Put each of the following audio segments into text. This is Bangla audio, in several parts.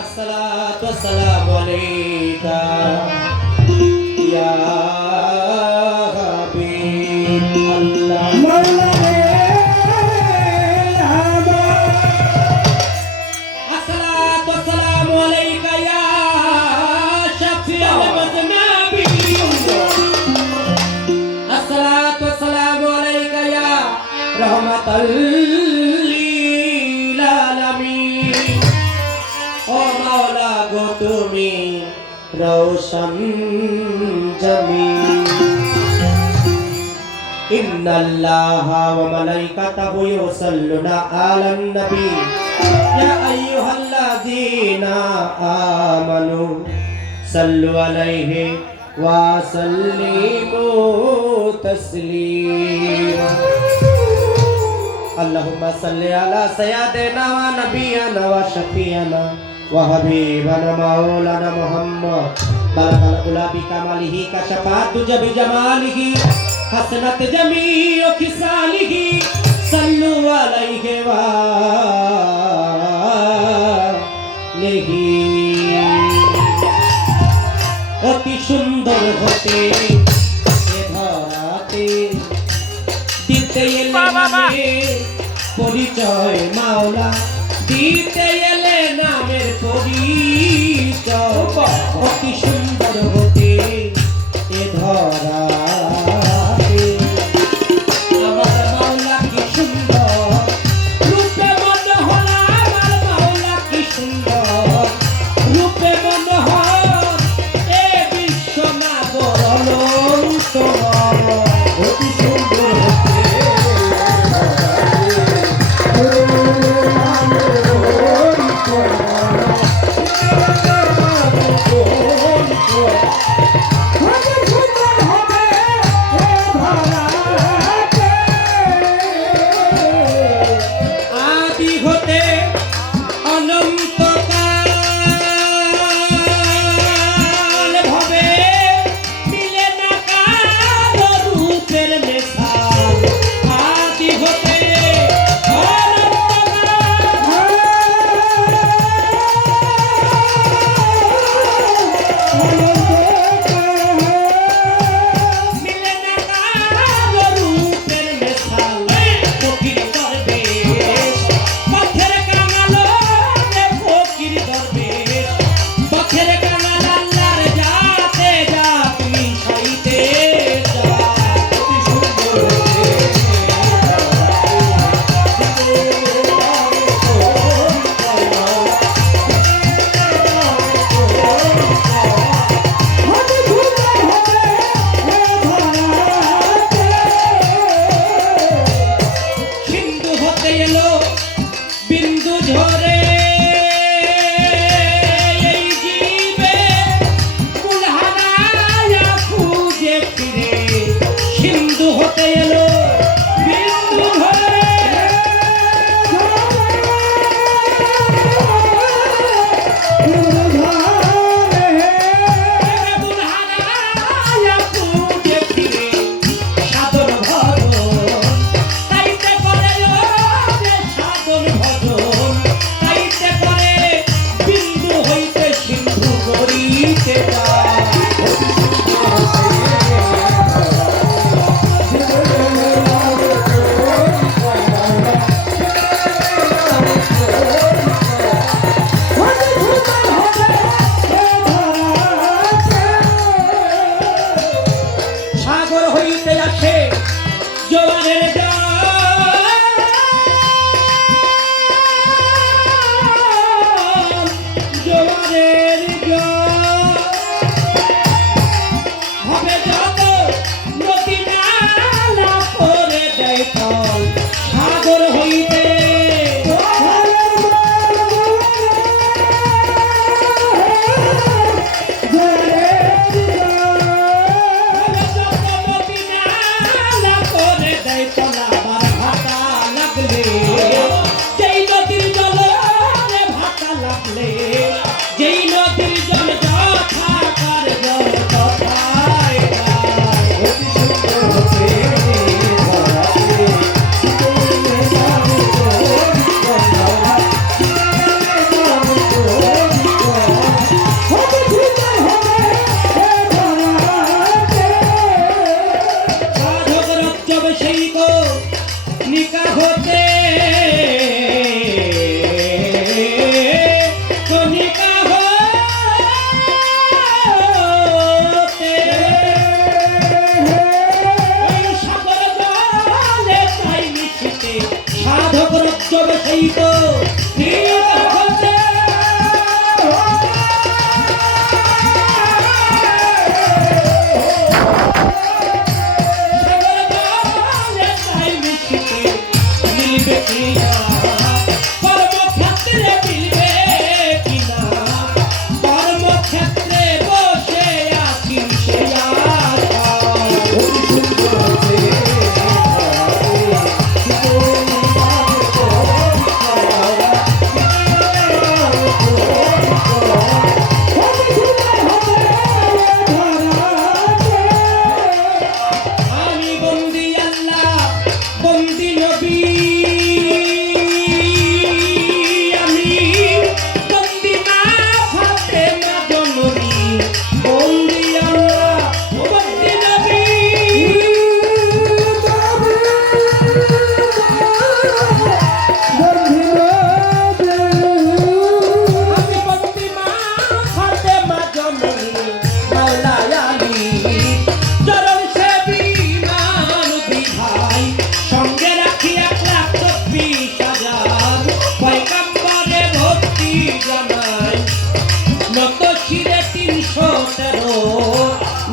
আসসালাতু ওয়াসসালামু আলাইকা ইয়া হাবিবাল্লাহ মাওলা রে আসসালাতু ওয়াসসালামু আলাইকা ইয়া শাফিউল মুজনাবিয়্যিন আসসালাতু ওয়াসসালামু আলাইকা ইয়া রাহমাতাল লিল আলামিন ও মাওলা গো তুমি রওশন জমিন ইন্নাল্লাহা ওয়া মালাইকাতাহু ইউসাল্লুনা আলান নবী ইয়া আইয়ুহাল্লাযীনা আমানু সাল্লু আলাইহি ওয়া সাল্লিমু তাসলিমা আল্লাহুম্মা সাল্লি আলা সাইয়্যিদিনা ওয়া নাবিয়িনা ওয়া শাফিয়ানা ওয়া হাবিবানা মাওলানা মুহাম্মদ বারাকাল উলা বিকামালিহি কাশাফাতু বিজামালিহি হাসনাত জামিউ খিসালিহি সাল্লু আলাইহি ওয়া আলিহি অতি সুন্দর হতে এ ধরাতে দিতে এলে পরিচয় মাওলা দিতে এলে নামের পরিচয় অতি সুন্দর হতে এ ধরাতে আমার মাওলা কি সুন্দর রূপে মনোহর আমার মাওলা কি সুন্দর রূপে মনোহর এ বিশ্ব নাগর অতি সুন্দর আদি হতে অনন্তকাল ভাবে মিলে না কারো রূপের মেশাল আদি হতে বিন্দু ঝরে এই জীবে কুলহারায়া খুঁজে ফিরে সিন্ধু হতে এলো বিন্দু ঝরে কুলহারায়া খুঁজে ফিরে সাধন ভজন তাইতে করে সাধন ভজন তাইতে করে বিন্দু হইতে সিন্ধু করিতে সাগর হইতে আসে জোয়ারের জোয়ারের হবে যত নদী নালা করে দেয় ফল সাগর হইতে যেই নদীর জল যথা কার জল তথায় অতি সুন্দর হতে কণিকা হতে কণিকা হতে ওই সাগর জলে তাই মিশিতে সাধক রজ্জ বসাইত কণিকা হতে কর্মক্ষেত্রে মিলবে কিনা কর্মক্ষেত্রে বসে আছি সে আমি বন্দি আল্লাহ বন্দি নবী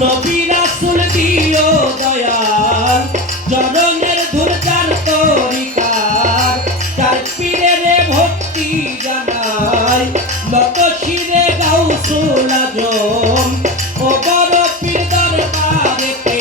নবী রাসূল দিও দয়াল চরণের ধুরজার তরিকার চার পীরের ভক্তি জানাই নত শিরে গাউসুল আজম ও বড় পীর দরবারেতে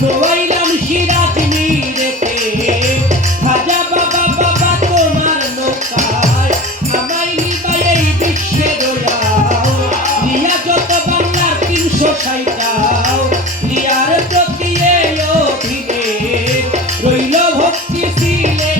নোয়াইলাম সিরাজ মিরেতে খাজা বাবা বাবা তোমার নৌকায় আমায় নিবাই এই বিশ্বে দয়াও নিয়া যত বাংলার 360টাও নিয়ার প্রতি এই অভিনে রইল ভক্তি ছিলে